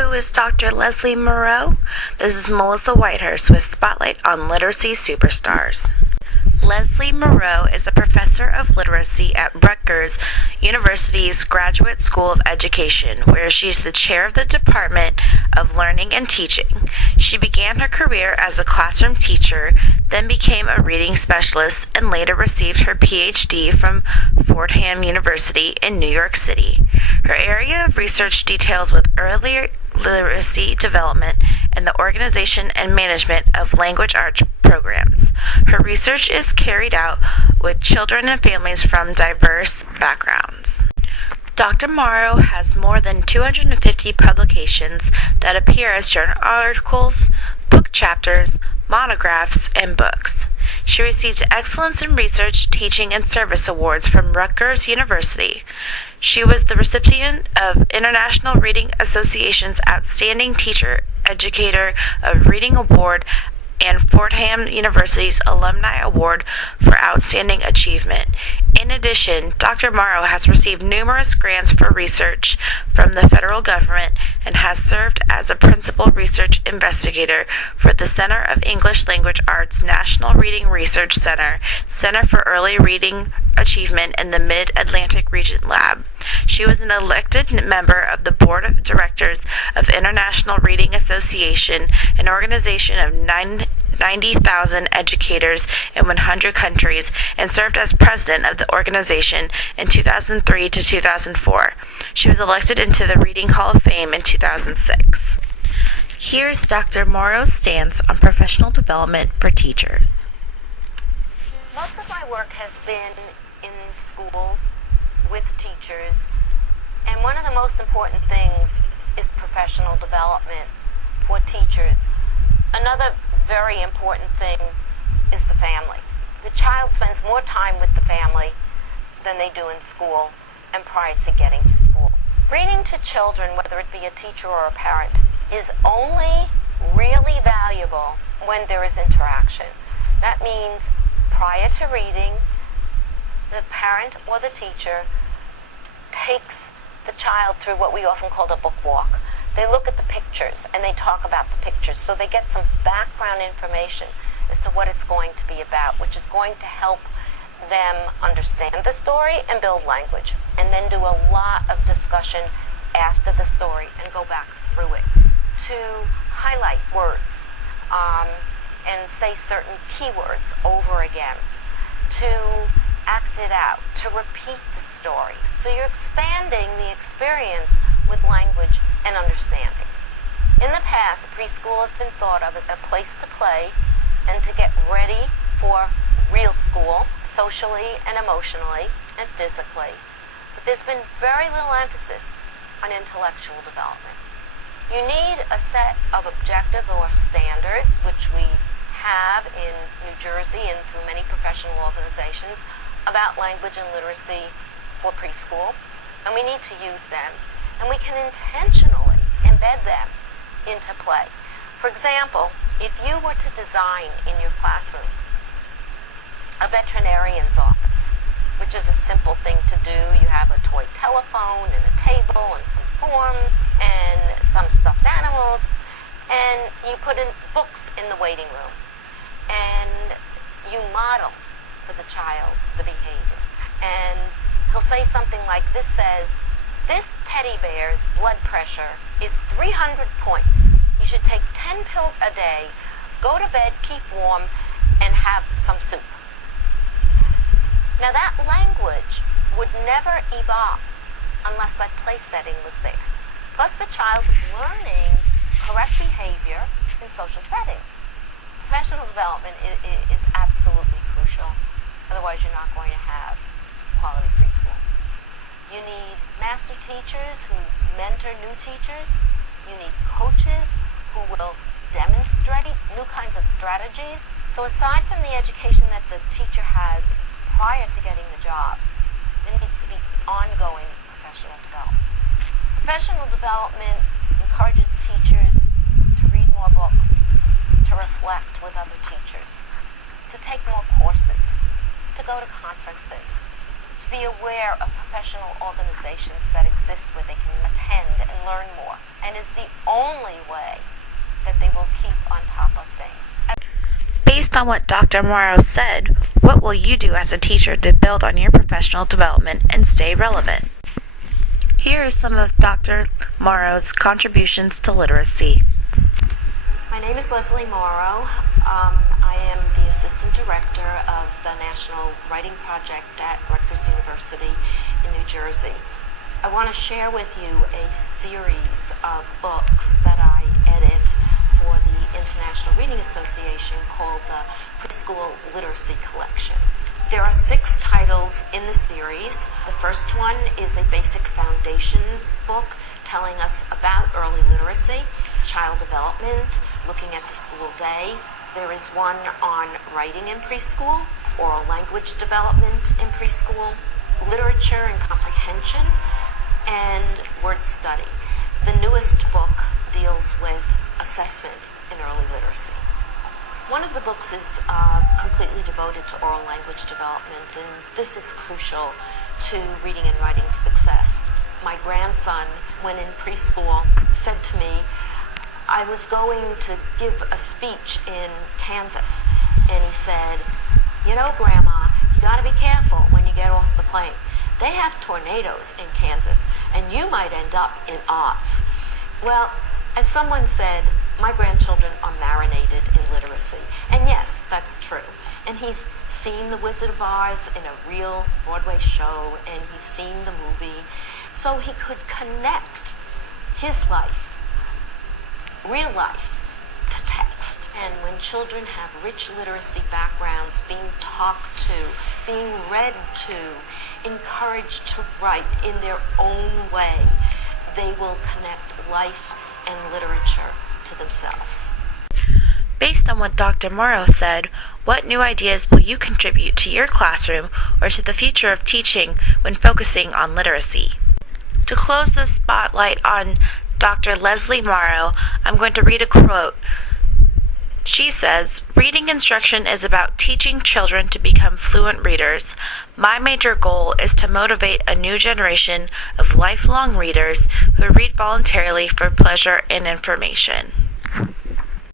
Who is Dr. Lesley Morrow? This is Melissa Whitehurst with Spotlight on Literacy Superstars. Lesley Morrow is a professor of literacy at Rutgers University's Graduate School of Education, where she is the chair of the Department of Learning and Teaching. She began her career as a classroom teacher, then became a reading specialist, and later received her PhD from Fordham University in New York City. Her area of research deals with early literacy development and the organization and management of language arts programs. Her research is carried out with children and families from diverse backgrounds. Dr. Morrow has more than 250 publications that appear as journal articles, book chapters, monographs, and books. She received Excellence in Research, Teaching, and Service Awards from Rutgers University. She was the recipient of International Reading Association's Outstanding Teacher Educator of Reading Award and Fordham University's Alumni Award for Outstanding Achievement. In addition, Dr. Morrow has received numerous grants for research from the federal government and has served as a principal research investigator for the Center of English Language Arts National Reading Research Center, Center for Early Reading Achievement in the Mid-Atlantic Region Lab. She was an elected member of the Board of Directors of International Reading Association, an organization of 90,000 educators in 100 countries, and served as president of the organization in 2003 to 2004. She was elected into the Reading Hall of Fame in 2006. Here's Dr. Morrow's stance on professional development for teachers. Most of my work has been in schools with teachers, and one of the most important things is professional development for teachers. Another very important thing is the family. The child spends more time with the family than they do in school and prior to getting to school. Reading to children, whether it be a teacher or a parent, is only really valuable when there is interaction. That means prior to reading, the parent or the teacher takes the child through what we often call a book walk. They look at the pictures and they talk about the pictures, so they get some background information as to what it's going to be about, which is going to help them understand the story and build language, and then do a lot of discussion after the story and go back through it to highlight words and say certain keywords over again, to act it out, to repeat the story. So you're expanding the experience with language and understanding. In the past, preschool has been thought of as a place to play and to get ready for real school, socially and emotionally and physically. But there's been very little emphasis on intellectual development. You need a set of objective or standards, which we have in New Jersey and through many professional organizations, about language and literacy for preschool, and we need to use them, and we can intentionally embed them into play. For example, if you were to design in your classroom a veterinarian's office, which is a simple thing to do. You have a toy telephone and a table and some forms and some stuffed animals, and you put in books in the waiting room, and you model for the child the behavior. And he'll say something like, this says, this teddy bear's blood pressure is 300 points. You should take 10 pills a day, go to bed, keep warm, and have some soup. Now that language would never evolve unless that place setting was there. Plus the child is learning correct behavior in social settings. Professional development is absolutely crucial. Otherwise you're not going to have quality preschool. You need master teachers who mentor new teachers. You need coaches who will demonstrate new kinds of strategies. So aside from the education that the teacher has prior to getting the job, there needs to be ongoing professional development. Professional development encourages teachers to read more books, to reflect with other teachers, to take more courses, to go to conferences, to be aware of professional organizations that exist where they can attend and learn more. and is the only way that they will keep on top of things. Based on what Dr. Morrow said, what will you do as a teacher to build on your professional development and stay relevant? Here are some of Dr. Morrow's contributions to literacy. My name is Lesley Morrow. I am the Assistant Director of the National Writing Project at Rutgers University in New Jersey. I want to share with you a series of books that I edit for the International Reading Association called the Preschool Literacy Collection. There are 6 titles in the series. The first one is a basic foundations book telling us about early literacy, child development, looking at the school day. There is one on writing in preschool, oral language development in preschool, literature and comprehension, and word study. The newest book deals with assessment in early literacy. One of the books is completely devoted to oral language development, and this is crucial to reading and writing success. My grandson, when in preschool, said to me, I was going to give a speech in Kansas, and he said, you know, Grandma, you got to be careful when you get off the plane. They have tornadoes in Kansas, and you might end up in Oz. Well, as someone said, my grandchildren are marinated in literacy. And yes, that's true. And he's seen The Wizard of Oz in a real Broadway show, and he's seen the movie. So he could connect his life, real life, to text. And when children have rich literacy backgrounds, being talked to, being read to, encouraged to write in their own way, they will connect life and literature to themselves. Based on what Dr. Morrow said, what new ideas will you contribute to your classroom or to the future of teaching when focusing on literacy? To close the spotlight on Dr. Lesley Morrow, I'm going to read a quote. She says, "Reading instruction is about teaching children to become fluent readers. My major goal is to motivate a new generation of lifelong readers who read voluntarily for pleasure and information."